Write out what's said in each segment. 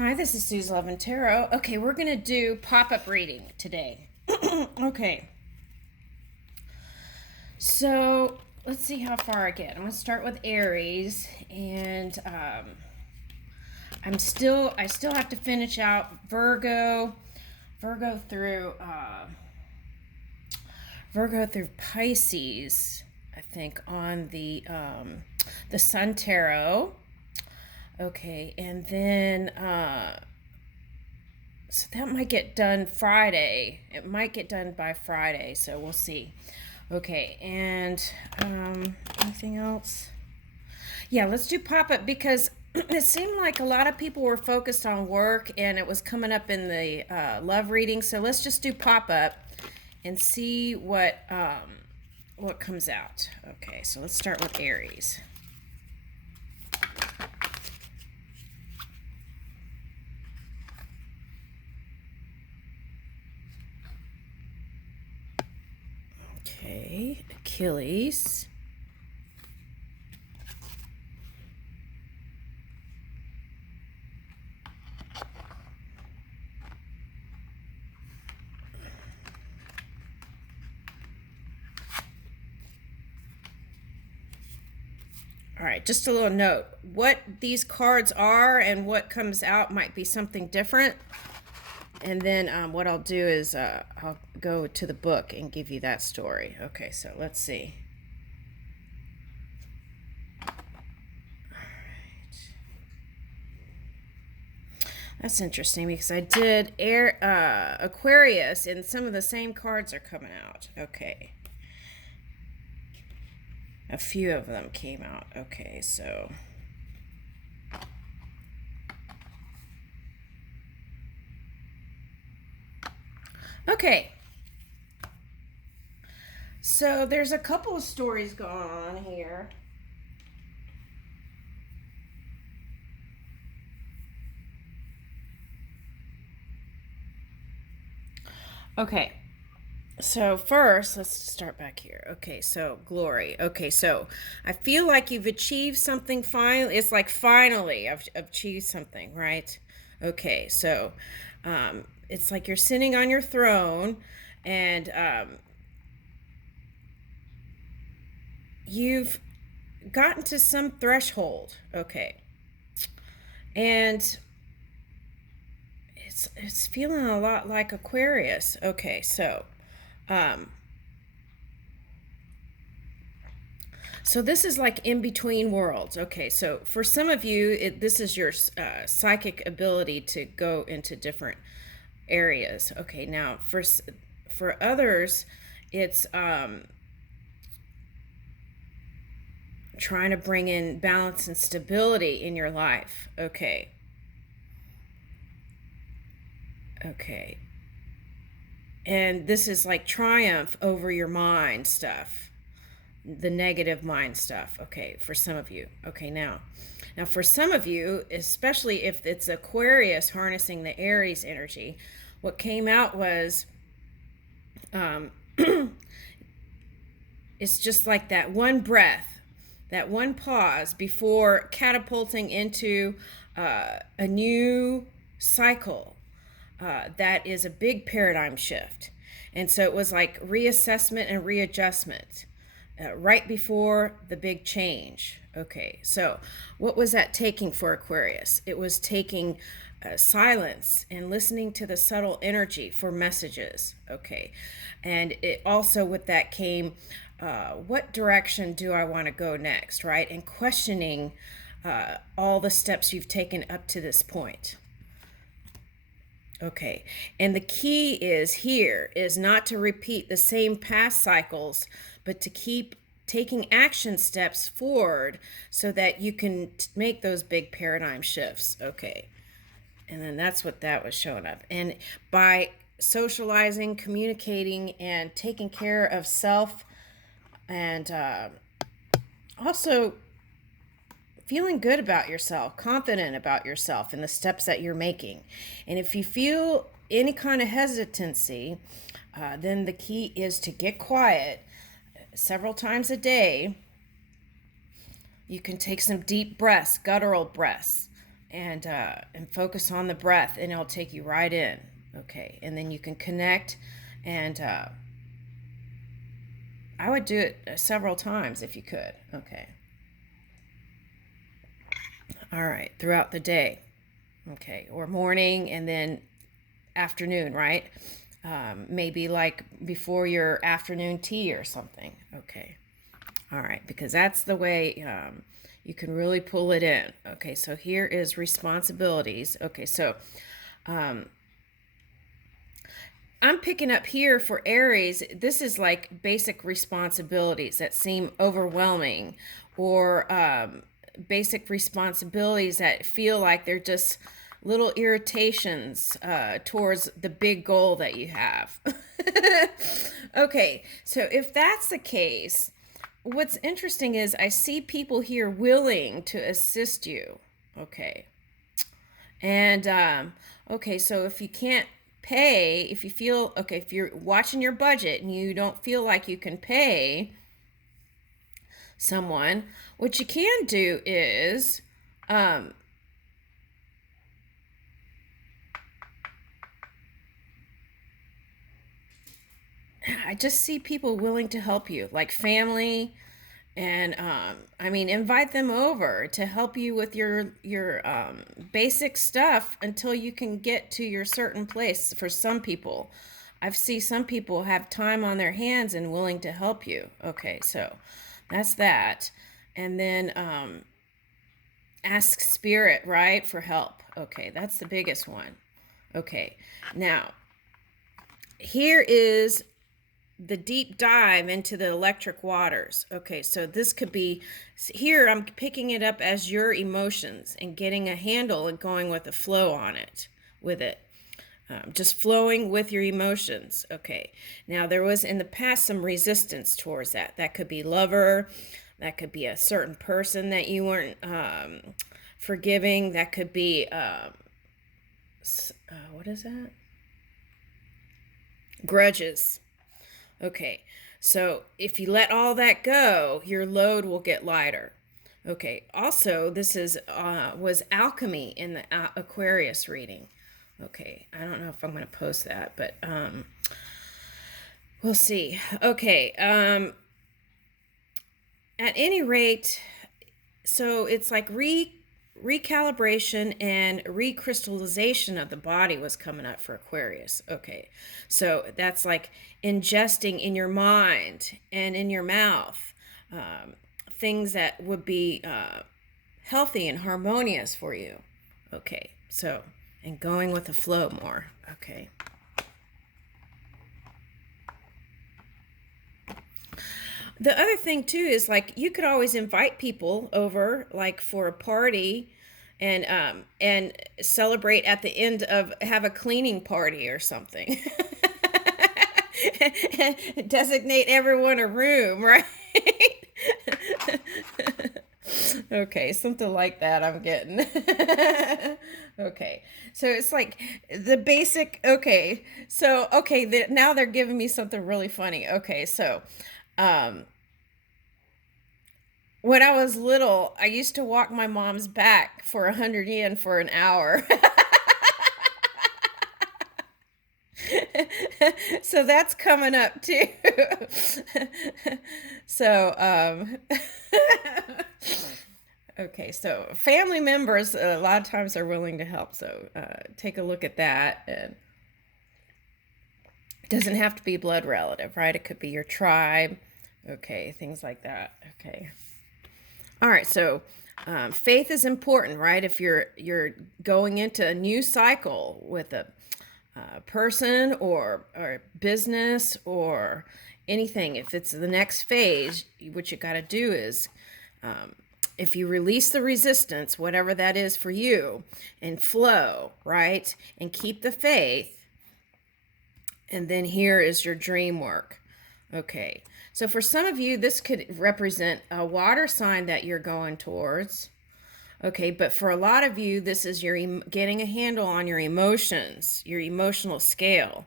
Hi, this is Sue's Love and Tarot. Okay, we're going to do pop-up reading today. Okay, so let's see how far I get. I'm going to start with Aries, and I still have to finish out Virgo through Pisces. I think on the Sun Tarot. Okay, and then so that might get done Friday. It might get done by Friday, so we'll see. Okay, and anything else? Yeah, let's do pop-up because it seemed like a lot of people were focused on work and it was coming up in the love reading. So let's just do pop-up and see what comes out. Okay, so let's start with Aries. Okay, Achilles. All right, just a little note. What these cards are and what comes out might be something different. And then what I'll do is I'll go to the book and give you that story. Okay, so let's see. That's interesting because I did Aquarius and some of the same cards are coming out. Okay. A few of them came out. Okay, so. Okay. So there's a couple of stories going on here. Okay. So first, let's start back here. Okay, so glory. Okay, so I feel like you've achieved something finally. It's like finally I've achieved something, right? Okay, so it's like you're sitting on your throne and you've gotten to some threshold. Okay. And it's feeling a lot like Aquarius. Okay, so um so this is like in between worlds. Okay, so for some of you, this is your psychic ability to go into different areas. Okay, now for others, it's trying to bring in balance and stability in your life. Okay. Okay. And this is like triumph over your mind stuff, the negative mind stuff. Okay, for some of you. Okay, now for some of you, especially if it's Aquarius harnessing the Aries energy, what came out was it's just like that one breath, that one pause before catapulting into a new cycle. That is a big paradigm shift. And so it was like reassessment and readjustment right before the big change. Okay, so what was that taking for Aquarius? It was taking silence and listening to the subtle energy for messages. Okay, and it also with that came what direction do I want to go next, right? And questioning all the steps you've taken up to this point. Okay, and the key is here is not to repeat the same past cycles, but to keep taking action steps forward so that you can make those big paradigm shifts. Okay, and then that's what that was showing up. And by socializing, communicating, and taking care of self, and also feeling good about yourself, confident about yourself and the steps that you're making. And if you feel any kind of hesitancy, then the key is to get quiet several times a day. You can take some deep breaths, guttural breaths. and focus on the breath, and it'll take you right in. Okay, and then you can connect, and I would do it several times if you could. Okay. All right, throughout the day. Okay, or morning and then afternoon, right? Maybe like before your afternoon tea or something. Okay. All right, because that's the way you can really pull it in. Okay, so here is responsibilities. Okay, so um, I'm picking up here for Aries. This is like basic responsibilities that seem overwhelming, or basic responsibilities that feel like they're just little irritations towards the big goal that you have. Okay, so if that's the case, what's interesting is I see people here willing to assist you. Okay. And okay, so if you can't pay, if you feel okay, if you're watching your budget and you don't feel like you can pay someone, what you can do is I just see people willing to help you, like family, and I mean, invite them over to help you with your basic stuff until you can get to your certain place. For some people, I've seen some people have time on their hands and willing to help you. Okay, so that's that, and then ask spirit, right, for help. Okay, that's the biggest one. Okay, now here is the deep dive into the electric waters. Okay, so this could be, here I'm picking it up as your emotions and getting a handle and going with a flow on it, with it. Just flowing with your emotions. Okay, now there was in the past some resistance towards that. That could be lover, that could be a certain person that you weren't forgiving, that could be, what is that? Grudges. Okay, so if you let all that go, your load will get lighter. Okay, also this is was alchemy in the Aquarius reading. Okay, I don't know if I'm going to post that, but we'll see. Okay, at any rate, so it's like recalibration and recrystallization of the body was coming up for Aquarius. Okay, so that's like ingesting in your mind and in your mouth things that would be healthy and harmonious for you. Okay, so and going with the flow more. Okay. The other thing too is like you could always invite people over, like for a party, and celebrate at the end of, have a cleaning party or something. Designate everyone a room, right? Okay, something like that I'm getting. Okay, so it's like the basic. Okay, so okay, now they're giving me something really funny. Okay, so um, when I was little, I used to walk my mom's back for 100 yen for an hour. So that's coming up too. So, okay, so family members a lot of times are willing to help. So take a look at that. And it doesn't have to be blood relative, right? It could be your tribe. Okay, things like that. Okay. All right, so faith is important, right? If you're going into a new cycle with a person or business or anything, if it's the next phase, what you got to do is, if you release the resistance, whatever that is for you, and flow, right, and keep the faith, and then here is your dream work. Okay, so for some of you, this could represent a water sign that you're going towards. Okay, but for a lot of you, this is your getting a handle on your emotions, your emotional scale.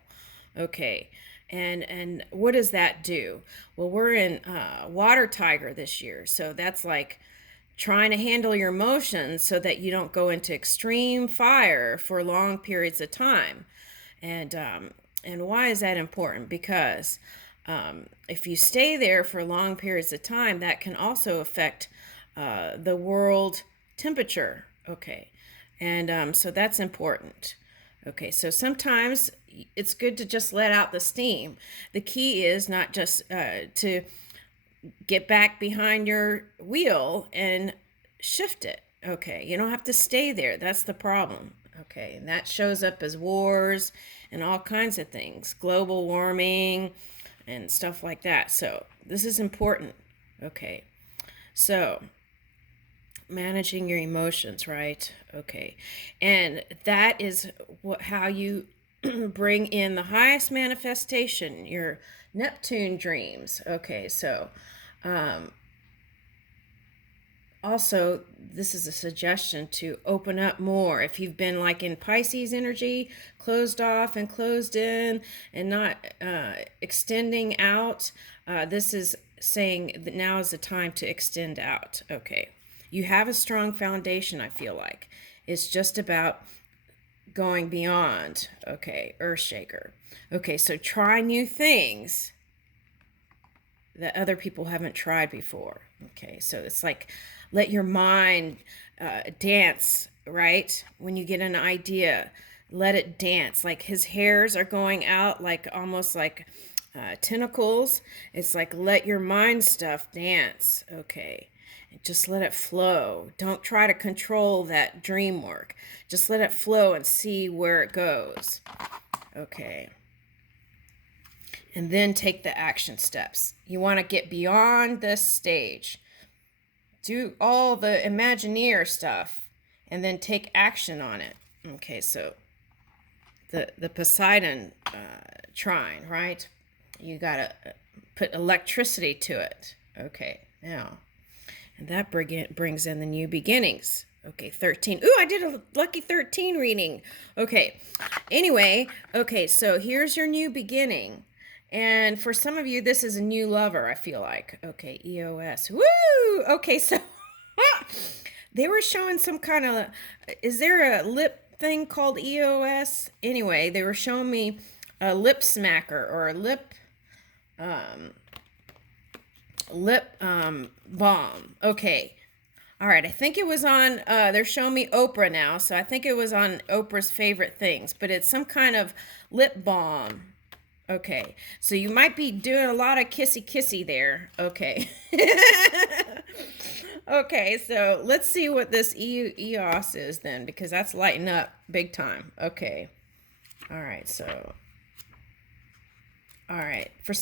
Okay, and what does that do? Well, we're in Water Tiger this year, so that's like trying to handle your emotions so that you don't go into extreme fire for long periods of time. And why is that important? Because if you stay there for long periods of time, that can also affect the world temperature. Okay. And so that's important. Okay, so sometimes it's good to just let out the steam. The key is not just to get back behind your wheel and shift it. Okay, you don't have to stay there. That's the problem. Okay, and that shows up as wars and all kinds of things, global warming and stuff like that. So this is important. Okay, so managing your emotions, right? Okay, and that is how you bring in the highest manifestation, your Neptune dreams. Okay, so um, also, this is a suggestion to open up more. If you've been like in Pisces energy, closed off and closed in and not extending out, this is saying that now is the time to extend out. Okay. You have a strong foundation, I feel like. It's just about going beyond. Okay. Earthshaker. Okay. So try new things that other people haven't tried before. Okay, so it's like let your mind dance, right? When you get an idea, let it dance. Like his hairs are going out, like almost like tentacles. It's like let your mind stuff dance. Okay, just let it flow. Don't try to control that dream work. Just let it flow and see where it goes. Okay. And then take the action steps. You want to get beyond this stage. Do all the Imagineer stuff and then take action on it. Okay, so the Poseidon trine, right? You got to put electricity to it. Okay, now, and that brings in the new beginnings. Okay, 13. Ooh, I did a lucky 13 reading. Okay, anyway, okay, so here's your new beginning. And for some of you, this is a new lover, I feel like. Okay, EOS. Woo! Okay, so they were showing some kind of, is there a lip thing called EOS? Anyway, they were showing me a lip smacker or a lip balm. Okay. All right, I think it was on, they're showing me Oprah now, so I think it was on Oprah's favorite things, but it's some kind of lip balm. Okay, so you might be doing a lot of kissy there. Okay. Okay, so let's see what this EOS is then, because that's lighting up big time. Okay. All right, so. All right, for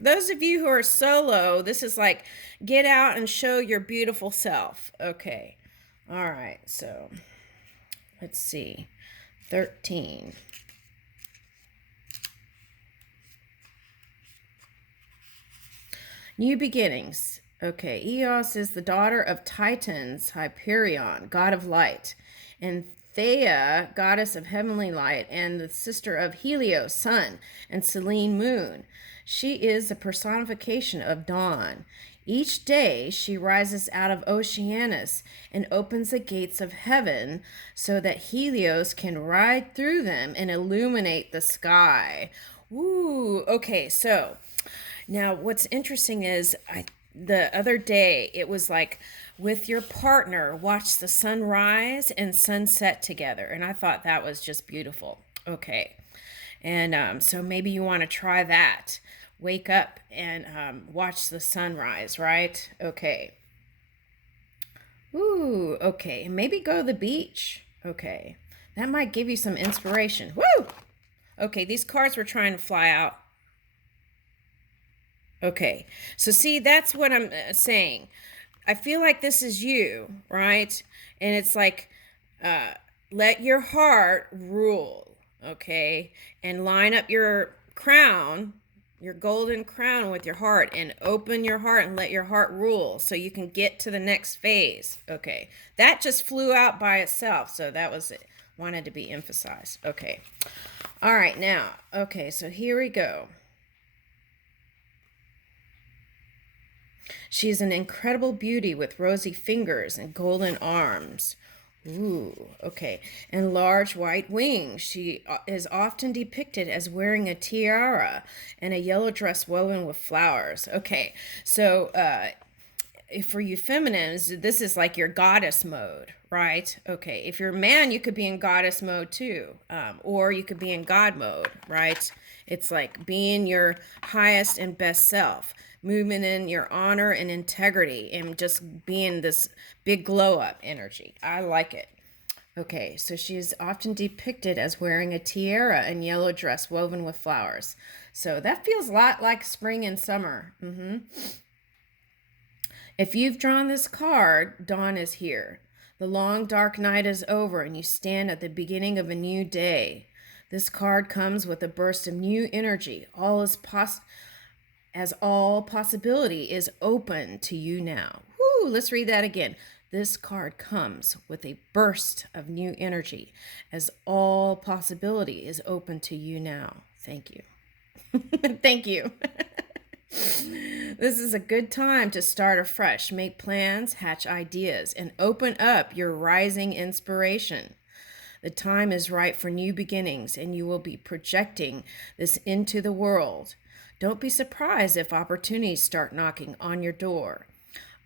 those of you who are solo, this is like get out and show your beautiful self. Okay. All right, so let's see. 13. New beginnings. Okay, Eos is the daughter of Titans, Hyperion, god of light, and Thea, goddess of heavenly light, and the sister of Helios, sun, and Selene, moon. She is the personification of dawn. Each day she rises out of Oceanus and opens the gates of heaven so that Helios can ride through them and illuminate the sky. Ooh, okay, so now, what's interesting is the other day it was like with your partner, watch the sunrise and sunset together, and I thought that was just beautiful. Okay, and so maybe you want to try that. Wake up and watch the sunrise, right? Okay. Ooh, okay. Maybe go to the beach. Okay, that might give you some inspiration. Woo! Okay, these cards were trying to fly out. Okay, so see, that's what I'm saying. I feel like this is you, right? And it's like, let your heart rule, okay? And line up your crown, your golden crown with your heart, and open your heart and let your heart rule so you can get to the next phase, okay? That just flew out by itself, so that was it. Wanted to be emphasized, okay? All right, now, okay, so here we go. She is an incredible beauty with rosy fingers and golden arms. Ooh, okay. And large white wings. She is often depicted as wearing a tiara and a yellow dress woven with flowers. Okay, so for you feminines, this is like your goddess mode, right? Okay, if you're a man, you could be in goddess mode too, or you could be in God mode, right? It's like being your highest and best self, moving in your honor and integrity, and just being this big glow up energy. I like it. Okay, so she is often depicted as wearing a tiara and yellow dress woven with flowers. So that feels a lot like spring and summer. If you've drawn this card, dawn is here. The long dark night is over and you stand at the beginning of a new day. This card comes with a burst of new energy. As all possibility is open to you now. Woo, let's read that again. This card comes with a burst of new energy as all possibility is open to you now. Thank you. Thank you. This is a good time to start afresh, make plans, hatch ideas, and open up your rising inspiration. The time is right for new beginnings, and you will be projecting this into the world. Don't be surprised if opportunities start knocking on your door.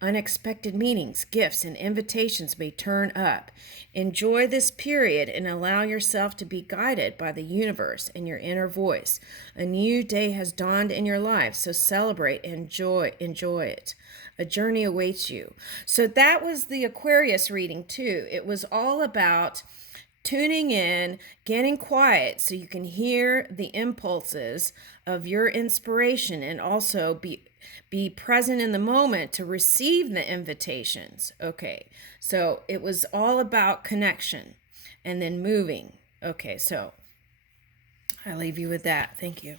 Unexpected meetings, gifts, and invitations may turn up. Enjoy this period and allow yourself to be guided by the universe and your inner voice. A new day has dawned in your life, so celebrate and enjoy it. A journey awaits you. So that was the Aquarius reading too. It was all about tuning in, getting quiet so you can hear the impulses of your inspiration and also be present in the moment to receive the invitations. Okay, so it was all about connection and then moving. Okay, so I leave you with that. Thank you.